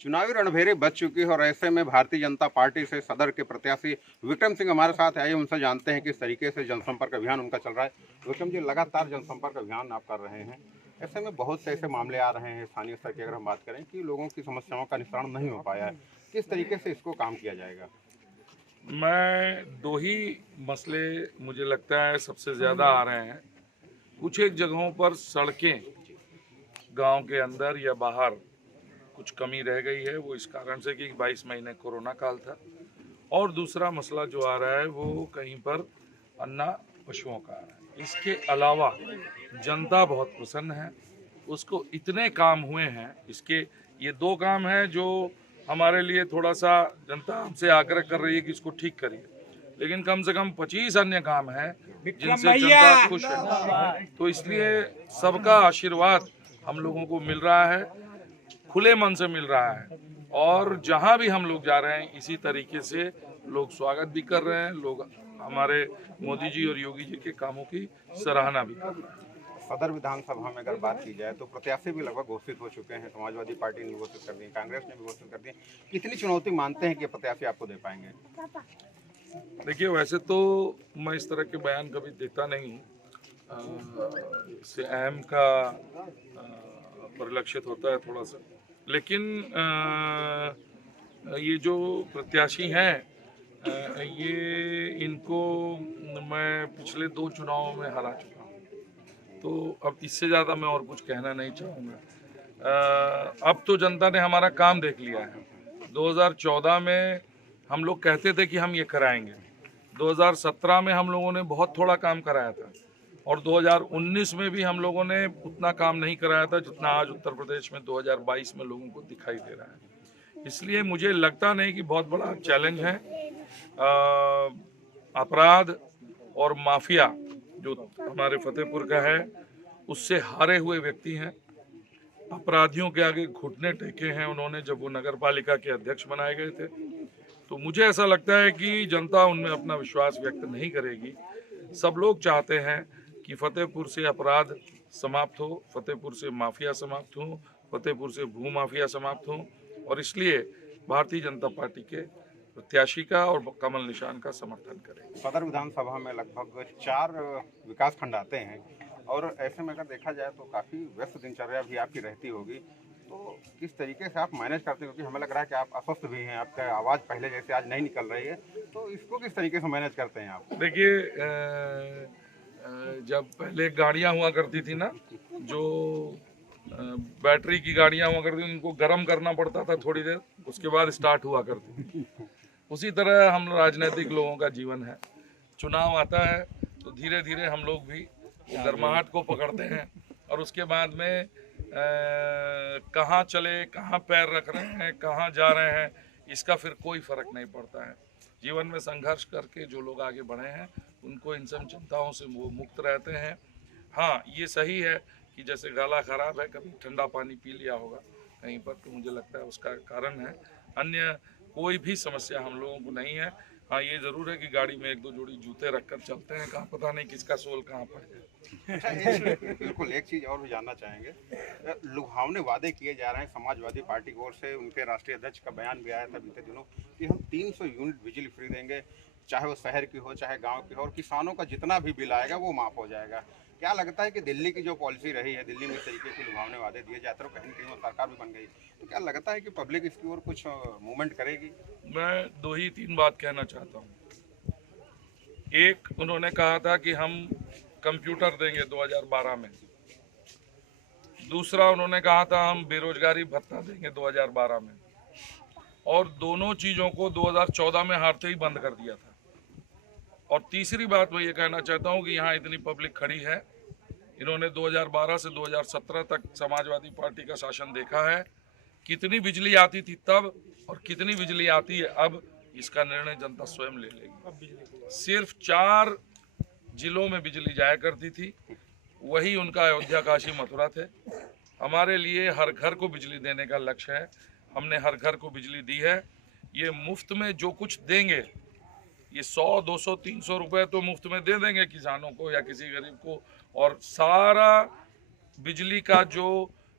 चुनावी रणभेरी बच चुकी है और ऐसे में भारतीय जनता पार्टी से सदर के प्रत्याशी विक्रम सिंह हमारे साथ आए। उनसे जानते हैं किस तरीके से जनसंपर्क अभियान उनका चल रहा है। विक्रम जी, लगातार जनसंपर्क अभियान आप कर रहे हैं, ऐसे में बहुत से ऐसे मामले आ रहे हैं स्थानीय स्तर की, अगर हम बात करें कि लोगों की समस्याओं का निस्तारण नहीं हो पाया है, किस तरीके से इसको काम किया जाएगा? मैं दो ही मसले मुझे लगता है सबसे ज़्यादा आ रहे हैं। कुछ एक जगहों पर सड़कें गांव के अंदर या बाहर कुछ कमी रह गई है, वो इस कारण से कि 22 महीने कोरोना काल था। और दूसरा मसला जो आ रहा है वो कहीं पर अन्ना पशुओं का आ रहा है। इसके अलावा जनता बहुत प्रसन्न है, उसको इतने काम हुए हैं। इसके ये दो काम हैं जो हमारे लिए थोड़ा सा जनता हमसे आग्रह कर रही है कि इसको ठीक करिए, लेकिन कम से कम 25 अन्य काम हैं जिनसे जनता खुश है। तो इसलिए सबका आशीर्वाद हम लोगों को मिल रहा है, खुले मन से मिल रहा है। और जहां भी हम लोग जा रहे हैं इसी तरीके से लोग स्वागत भी कर रहे हैं, लोग हमारे मोदी जी और योगी जी के कामों की सराहना भी कर रहे हैं। सदर विधानसभा में अगर बात की जाए तो प्रत्याशी भी लगभग घोषित हो चुके हैं। समाजवादी पार्टी ने घोषित कर दी, कांग्रेस ने भी घोषित कर दी। कितनी चुनौती मानते हैं कि प्रत्याशी आपको दे पाएंगे? देखिए, वैसे तो मैं इस तरह के बयान कभी देता नहीं हूँ, इससे अहम का परिलक्षित होता है थोड़ा सा। लेकिन ये जो प्रत्याशी हैं, ये इनको मैं पिछले 2 चुनावों में हरा चुका हूँ, तो अब इससे ज़्यादा मैं और कुछ कहना नहीं चाहूँगा। अब तो जनता ने हमारा काम देख लिया है। 2014 में हम लोग कहते थे कि हम ये कराएंगे, 2017 में हम लोगों ने बहुत थोड़ा काम कराया था, और 2019 में भी हम लोगों ने उतना काम नहीं कराया था जितना आज उत्तर प्रदेश में 2022 में लोगों को दिखाई दे रहा है। इसलिए मुझे लगता नहीं कि बहुत बड़ा चैलेंज है। अपराध और माफिया जो हमारे फतेहपुर का है, उससे हारे हुए व्यक्ति हैं। अपराधियों के आगे घुटने टेके हैं उन्होंने जब वो नगर पालिका के अध्यक्ष बनाए गए थे। तो मुझे ऐसा लगता है कि जनता उनमें अपना विश्वास व्यक्त नहीं करेगी। सब लोग चाहते हैं कि फतेहपुर से अपराध समाप्त हो, फतेहपुर से माफिया समाप्त हो, फतेहपुर से भू माफिया समाप्त हो, और इसलिए भारतीय जनता पार्टी के प्रत्याशी का और कमल निशान का समर्थन करें। सदर विधानसभा में लगभग 4 विकास खंड आते हैं और ऐसे में अगर देखा जाए तो काफ़ी व्यस्त दिनचर्या भी आपकी रहती होगी, तो किस तरीके से आप मैनेज करते हैं? क्योंकि हमें लग रहा है कि आप अस्वस्थ भी हैं, आपका आवाज़ पहले जैसे आज नहीं निकल रही है, तो इसको किस तरीके से मैनेज करते हैं आप? देखिए, जब पहले गाड़ियां हुआ करती थी ना, जो बैटरी की गाड़ियां हुआ करती थी, उनको गर्म करना पड़ता था थोड़ी देर, उसके बाद स्टार्ट हुआ करती थी। उसी तरह हम राजनीतिक लोगों का जीवन है। चुनाव आता है तो धीरे धीरे हम लोग भी गर्माहट को पकड़ते हैं, और उसके बाद में कहाँ चले, कहाँ पैर रख रहे हैं, कहाँ जा रहे हैं, इसका फिर कोई फर्क नहीं पड़ता है। जीवन में संघर्ष करके जो लोग आगे बढ़े हैं उनको इन सब चिंताओं से वो मुक्त रहते हैं। हाँ, ये सही है कि जैसे गला खराब है, कभी ठंडा पानी पी लिया होगा कहीं पर, तो मुझे लगता है उसका कारण है। अन्य कोई भी समस्या हम लोगों को नहीं है। हाँ, ये ज़रूर है कि गाड़ी में 1-2 जोड़ी जूते रखकर चलते हैं, कहाँ पता नहीं किसका सोल कहाँ पड़ जाए। बिल्कुल, एक चीज़ और भी जानना चाहेंगे। लुभावने वादे किए जा रहे हैं समाजवादी पार्टी की ओर से। उनके राष्ट्रीय अध्यक्ष का बयान भी आया था बीते दिनों कि हम 300 यूनिट बिजली फ्री देंगे, चाहे वो शहर की हो चाहे गांव की हो, और किसानों का जितना भी बिल आएगा वो माफ़ हो जाएगा। क्या लगता है कि दिल्ली की जो पॉलिसी रही है, दिल्ली में इस तरीके के लुभावने वादे दिए जाते हैं, कहीं न कहीं वो सरकार भी बन गई, तो क्या लगता है कि पब्लिक इसकी ओर कुछ मूवमेंट करेगी? मैं 2 ही 3 बात कहना चाहता हूँ। एक, उन्होंने कहा था कि हम कंप्यूटर देंगे 2012 में। दूसरा, उन्होंने कहा था हम बेरोजगारी भत्ता देंगे 2012 में। और दोनों चीज़ों को 2014 में हारते ही बंद कर दिया था। और तीसरी बात मैं ये कहना चाहता हूँ कि यहाँ इतनी पब्लिक खड़ी है, इन्होंने 2012 से 2017 तक समाजवादी पार्टी का शासन देखा है। कितनी बिजली आती थी तब और कितनी बिजली आती है अब, इसका निर्णय जनता स्वयं ले लेगी। सिर्फ 4 जिलों में बिजली जाया करती थी, वही उनका अयोध्या, काशी, मथुरा थे। हमारे लिए हर घर को बिजली देने का लक्ष्य है, हमने हर घर को बिजली दी है। ये मुफ्त में जो कुछ देंगे, ये 100, 200, 300 रुपए तो मुफ्त में दे देंगे किसानों को या किसी गरीब को, और सारा बिजली का जो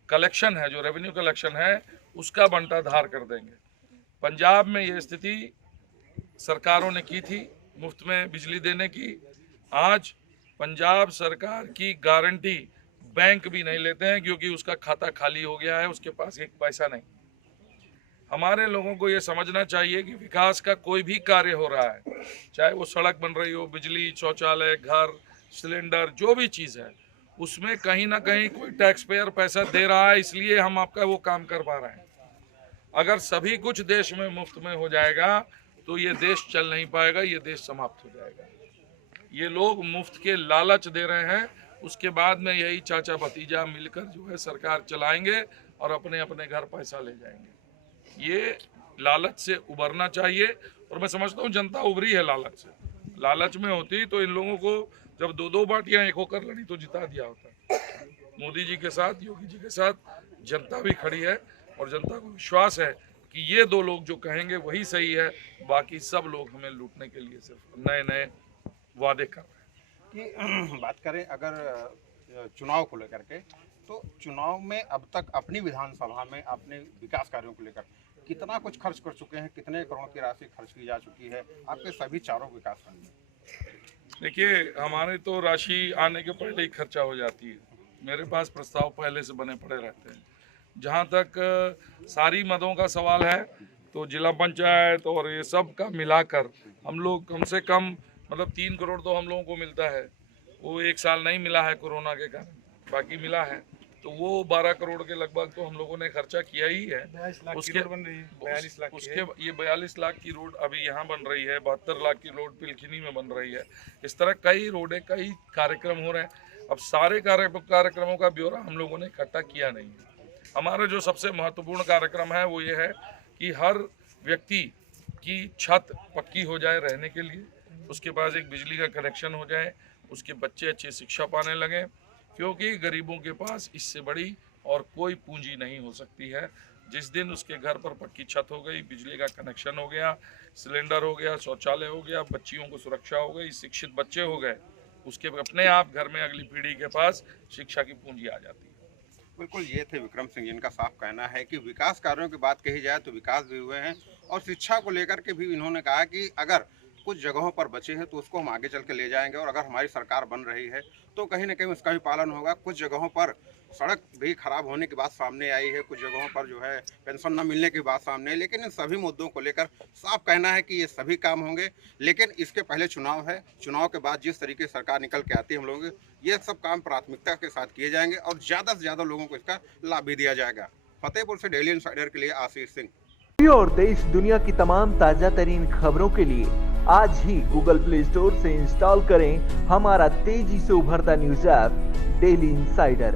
कलेक्शन है, जो रेवेन्यू कलेक्शन है, उसका बंटाधार कर देंगे। पंजाब में ये स्थिति सरकारों ने की थी मुफ्त में बिजली देने की। आज पंजाब सरकार की गारंटी बैंक भी नहीं लेते हैं क्योंकि उसका खाता खाली हो गया है, उसके पास एक पैसा नहीं। हमारे लोगों को ये समझना चाहिए कि विकास का कोई भी कार्य हो रहा है, चाहे वो सड़क बन रही हो, बिजली, शौचालय, घर, सिलेंडर, जो भी चीज़ है, उसमें कहीं ना कहीं कोई टैक्स पेयर पैसा दे रहा है, इसलिए हम आपका वो काम कर पा रहे हैं। अगर सभी कुछ देश में मुफ्त में हो जाएगा तो ये देश चल नहीं पाएगा, ये देश समाप्त हो जाएगा। ये लोग मुफ्त के लालच दे रहे हैं, उसके बाद में यही चाचा भतीजा मिलकर जो है सरकार चलाएंगे और अपने अपने घर पैसा ले जाएंगे। ये लालच से उबरना चाहिए और मैं समझता हूँ जनता उबरी है लालच से। लालच में होती तो इन लोगों को जब दो दो पार्टियां एक होकर लड़ी तो जिता दिया होता। मोदी जी के साथ, योगी जी के साथ जनता भी खड़ी है और जनता को विश्वास है कि ये दो लोग जो कहेंगे वही सही है, बाकी सब लोग हमें लूटने के लिए सिर्फ नए नए वादे कर रहे हैं। कि बात करें अगर चुनाव को लेकर के, तो चुनाव में अब तक अपनी विधानसभा में अपने विकास कार्यों को लेकर कितना कुछ खर्च कर चुके हैं, कितने करोड़ की राशि खर्च की जा चुकी है आपके सभी चारों विकास खंड में? देखिए, हमारे तो राशि आने के पहले ही खर्चा हो जाती है। मेरे पास प्रस्ताव पहले से बने पड़े रहते हैं। जहाँ तक सारी मदों का सवाल है तो जिला पंचायत और ये सब का मिलाकर हम लोग कम से कम मतलब 3 करोड़ तो हम लोगों को मिलता है। वो एक साल नहीं मिला है कोरोना के कारण, बाकी मिला है। तो वो 12 करोड़ के लगभग तो हम लोगों ने खर्चा किया ही है। उसके बन रही है 42 लाख उसके ये 42 लाख की रोड अभी यहाँ बन रही है, 72 लाख की रोड पिलखिनी में बन रही है। इस तरह कई रोडें, कई कार्यक्रम हो रहे हैं। अब सारे कार्यक्रमों का ब्यौरा हम लोगों ने इकट्ठा किया नहीं है। हमारा जो सबसे महत्वपूर्ण कार्यक्रम है वो ये है कि हर व्यक्ति की छत पक्की हो जाए रहने के लिए, उसके पास एक बिजली का कनेक्शन हो जाए, उसके बच्चे अच्छी शिक्षा पाने लगे, क्योंकि गरीबों के पास इससे बड़ी और कोई पूंजी नहीं हो सकती है। जिस दिन उसके घर पर पक्की छत हो गई, बिजली का कनेक्शन हो गया, सिलेंडर हो गया, शौचालय हो गया, बच्चियों को सुरक्षा हो गई, शिक्षित बच्चे हो गए, उसके अपने आप घर में अगली पीढ़ी के पास शिक्षा की पूंजी आ जाती है। बिल्कुल, ये थे विक्रम सिंह, जिनका साफ कहना है कि विकास कार्यों की बात कही जाए तो विकास भी हुए हैं और शिक्षा को लेकर के भी इन्होंने कहा कि अगर कुछ जगहों पर बचे हैं तो उसको हम आगे चल के ले जाएंगे और अगर हमारी सरकार बन रही है तो कहीं ना कहीं उसका भी पालन होगा। कुछ जगहों पर सड़क भी खराब होने की बात सामने आई है, कुछ जगहों पर जो है पेंशन न मिलने की बात सामने है, लेकिन इन सभी मुद्दों को लेकर साफ कहना है कि ये सभी काम होंगे। लेकिन इसके पहले चुनाव है, चुनाव के बाद जिस तरीके से सरकार निकल के आती है हम लोगों के ये सब काम प्राथमिकता के साथ किए जाएंगे और ज़्यादा से ज़्यादा लोगों को इसका लाभ भी दिया जाएगा। फतेहपुर से डेली इंसाइडर के लिए आशीष सिंह। और देश दुनिया की तमाम ताजा तरीन खबरों के लिए आज ही गूगल प्ले स्टोर से इंस्टॉल करें हमारा तेजी से उभरता न्यूज ऐप डेली इंसाइडर।